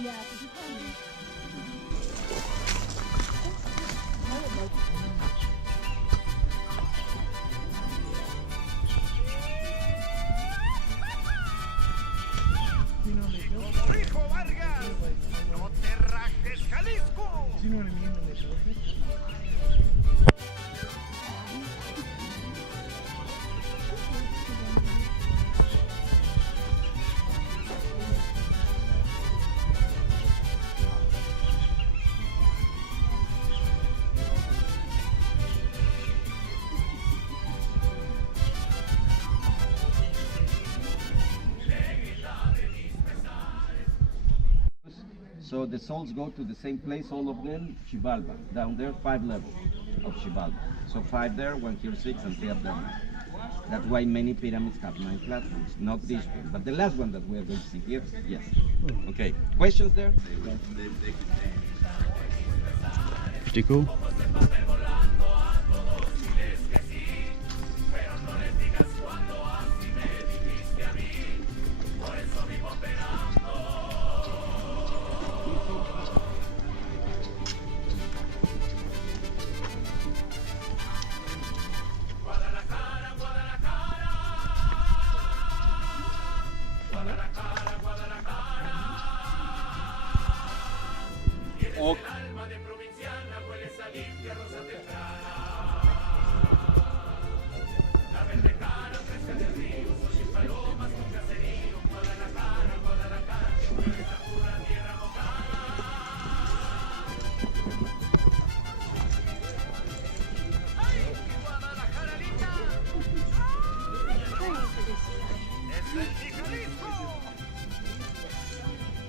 Yeah, because you probably. I would like it very much. You know, they built it. Rico Vargas, no te rajes, Jalisco. Do you know what I mean when they built it? So the souls go to the same place, all of them, Xibalba. Down there, 5 levels of Xibalba. So 5 there, 1 here, 6, and 3 up there. That's why many pyramids have 9 platforms, not this one. But the last one that we are going to see here, yes. Okay, questions there? Pretty cool.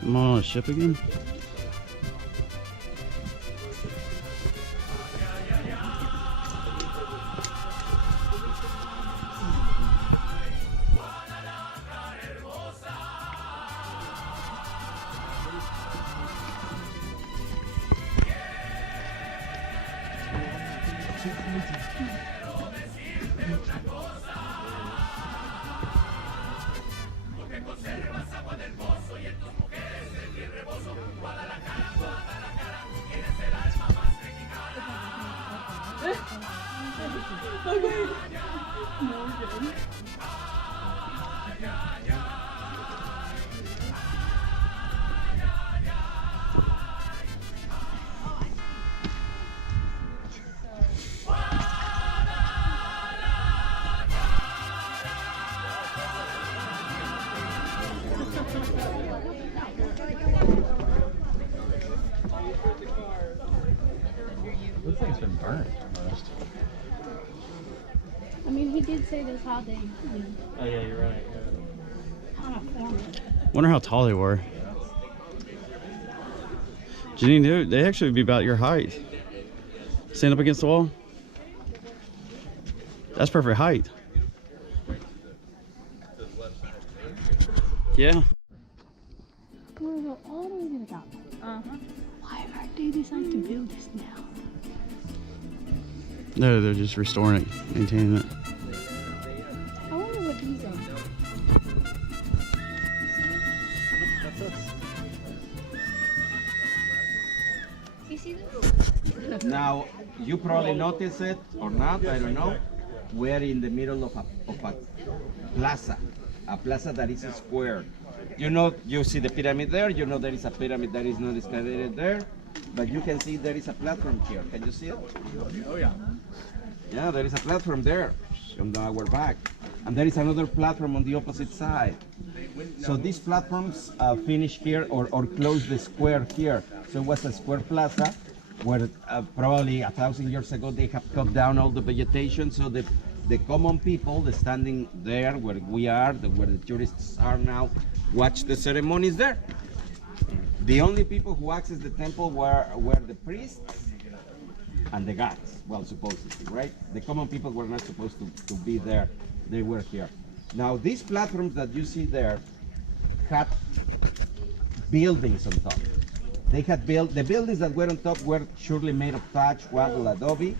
I'm on a ship again. This thing's been burnt almost. I mean, he did say this how they, you know, Oh yeah, you're right. kind of formed it. Wonder how tall they were. Janine, they actually be about your height. Stand up against the wall. That's perfect height. Yeah. We're gonna go all the way to the top. Why are they deciding to build this now? No, they're just restoring it, maintaining it. I wonder what these are. You see this? Now, you probably notice it or not, I don't know. We're in the middle of a plaza that is a square. You know, you see the pyramid there, you know there is a pyramid that is not excavated there, but you can see there is a platform here. Can you see it? Oh yeah. Yeah, there is a platform there on our back. And there is another platform on the opposite side. So these platforms finish here or close the square here. So it was a square plaza where probably 1,000 years ago they have cut down all the vegetation. So the common people, the standing there where we are, where the tourists are now, watch the ceremonies there. The only people who accessed the temple were the priests and the gods, well, supposedly, right? The common people were not supposed to be there. They were here. Now, these platforms that you see there had buildings on top. They had built, the buildings that were on top were surely made of thatch, wattle, adobe,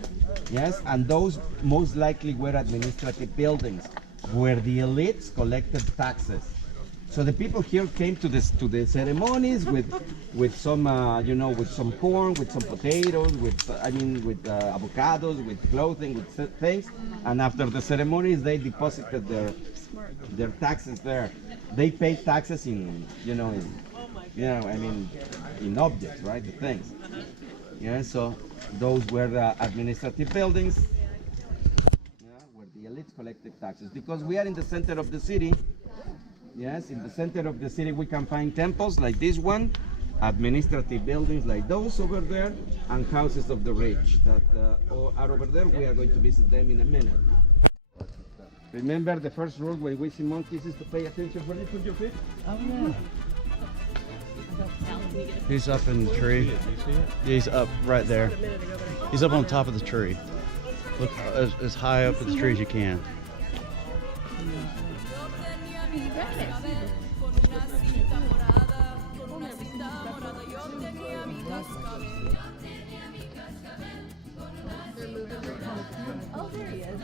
yes? And those most likely were administrative buildings where the elites collected taxes. So the people here came to the ceremonies with some you know, with some corn, with some potatoes, with with avocados, with clothing, with things, and after the ceremonies they deposited their taxes there. They paid taxes in in objects, right? The things. Yeah. So those were the administrative buildings. Yeah, where the elites collected taxes because we are in the center of the city. Yes, in the center of the city we can find temples like this one, administrative buildings like those over there, and houses of the rich that are over there. We are going to visit them in a minute. Remember the first rule when we see monkeys is to pay attention. Where you put your feet? Oh yeah. He's up in the tree. He's up right there. He's up on top of the tree. Look as high up in the tree as you can. Oh, there he is.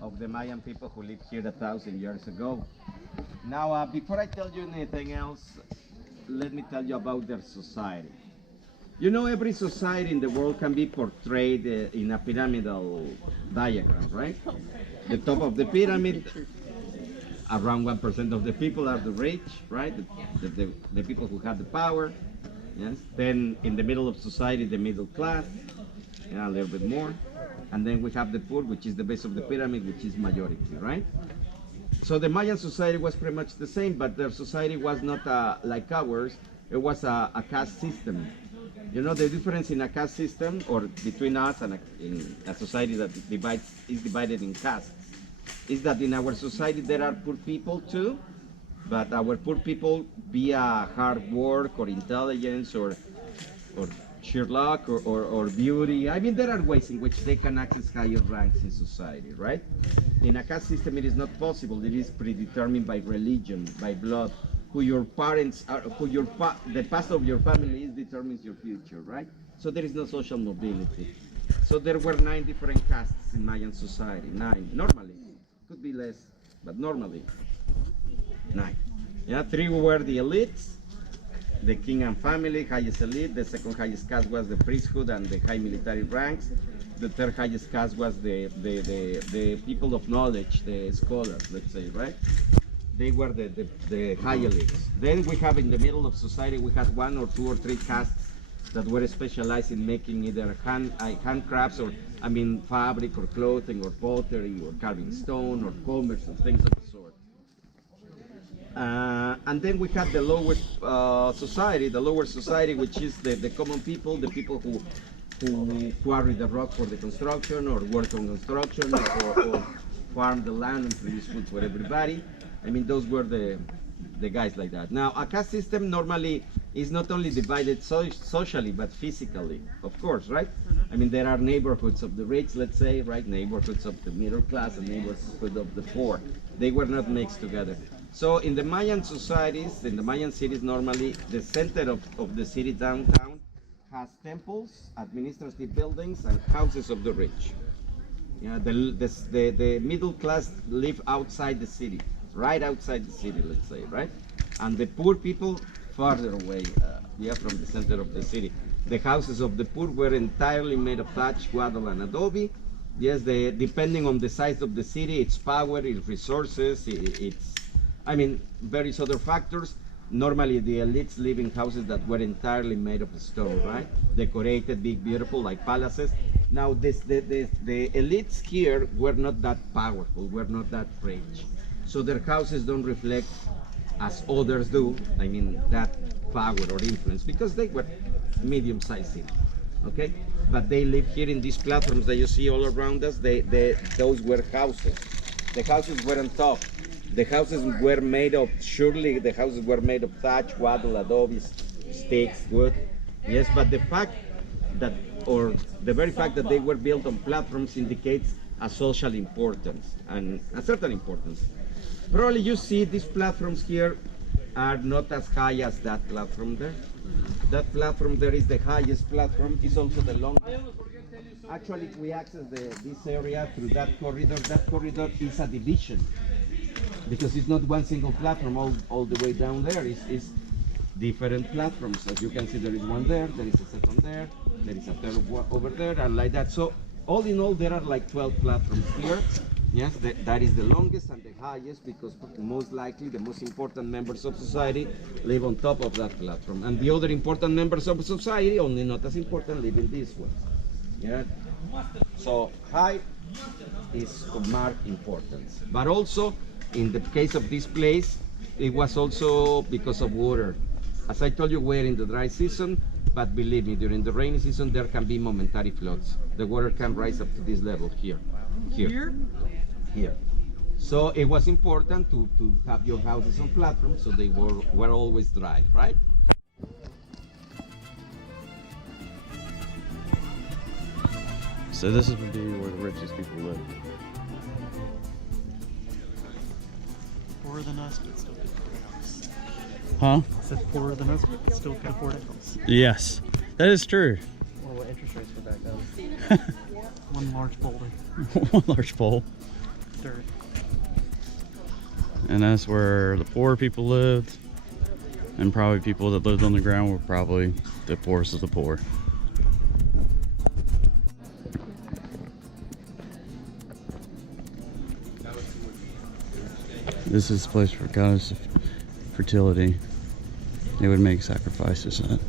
Of the Mayan people who lived here 1,000 years ago. Now, before I tell you anything else, let me tell you about their society. You know, every society in the world can be portrayed in a pyramidal diagram, right? The top of the pyramid, around 1% of the people are the rich, right? The people who have the power. Yes. Then in the middle of society, the middle class, a little bit more. And then we have the poor, which is the base of the pyramid, which is majority, right? So the Mayan society was pretty much the same, but their society was not like ours. It was a caste system. You know, the difference in a caste system, or between us and in a society that is divided in castes, is that in our society there are poor people too, but our poor people, via hard work or intelligence or sheer luck or beauty, I mean, there are ways in which they can access higher ranks in society, right? In a caste system, it is not possible. It is predetermined by religion, by blood. Who your parents are, the past of your family is determines your future, right? So there is no social mobility. So there were 9 different castes in Mayan society. 9, normally. Could be less, but normally 9. Yeah, 3 were the elites, the king and family, highest elite. The second highest caste was the priesthood and the high military ranks. The third highest caste was the people of knowledge, the scholars, let's say, right? They were the high elites. Then we have in the middle of society, we had 1 or 2 or 3 castes that were specialized in making either handcrafts or, fabric or clothing or pottery or carving stone or commerce and things of the sort. And then we have the lowest lower society, which is the common people, the people who quarry the rock for the construction or work on construction or farm the land and produce food for everybody. I mean, those were the guys like that. Now, a caste system normally is not only divided socially, but physically, of course, right? I mean, there are neighborhoods of the rich, let's say, right? Neighborhoods of the middle class and neighborhoods of the poor. They were not mixed together. So in the Mayan societies, in the Mayan cities, normally the center of the city downtown has temples, administrative buildings, and houses of the rich. Yeah, the middle class live outside the city, right outside the city, let's say, right? And the poor people farther away, from the center of the city. The houses of the poor were entirely made of thatch, guadal, and adobe. Yes, depending on the size of the city, its power, its resources, its, various other factors. Normally, the elites live in houses that were entirely made of stone, right? Decorated, big, beautiful, like palaces. Now, the elites here were not that powerful, were not that rich. So their houses don't reflect, as others do, that power or influence, because they were medium-sized cities, okay? But they live here in these platforms that you see all around us. Those were houses. The houses were on top. The houses were made of, surely the houses were made of thatch, wattle, adobe, sticks, wood. Yes, but the very fact that they were built on platforms indicates a social importance and a certain importance. Probably you see these platforms here are not as high as that platform there. That platform there is the highest platform, is also the longest. Actually, we access this area through that corridor. That corridor is a division because it's not one single platform all the way down there. It's different platforms. As you can see, there is one there is a second there is a third over there, and like that. So all in all, there are like 12 platforms here. Yes, that is the longest and the highest because most likely the most important members of society live on top of that platform. And the other important members of society, only not as important, live in this way. Yeah. So height is of marked importance. But also, in the case of this place, it was also because of water. As I told you, we're in the dry season, but believe me, during the rainy season, there can be momentary floods. The water can rise up to this level here. Here. So it was important to have your houses on platforms so they were always dry, right? So this would be where the richest people live. Poorer than us, but still could afford a house. Huh? I said poorer than us, but still could afford a house. Yes, that is true. Or what interest rates were back then. One large boulder. One large pole. Dirt. And that's where the poor people lived. And probably people that lived on the ground were probably the poorest of the poor. This is a place for goddess of fertility. They would make sacrifices at.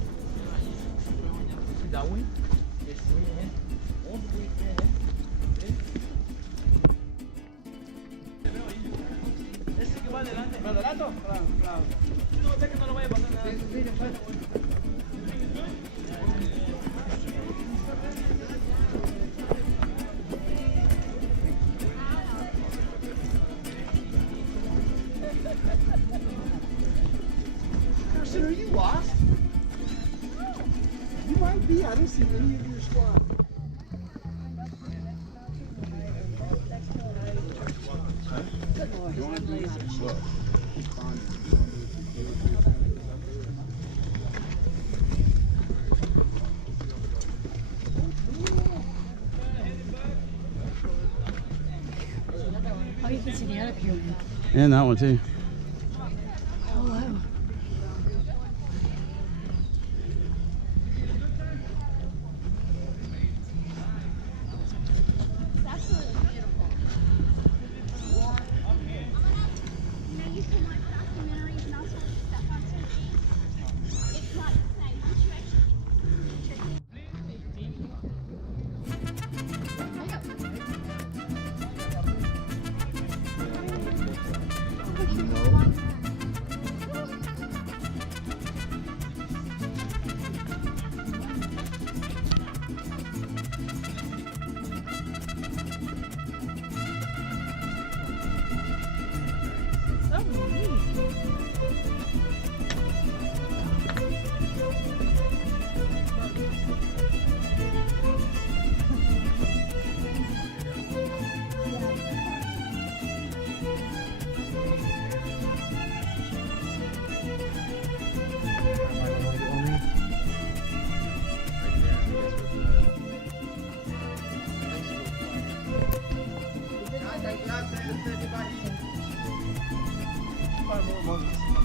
Person, are you lost? You might be. I don't see any of your squad. Oh, you can see the other pyramid. And that one too. Oh, wow.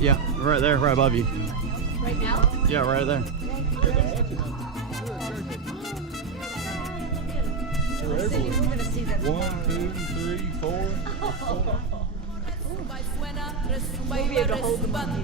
Yeah, right there, right above you. Right now? Yeah, right there. One, two, three, four. We'll be able to hold them on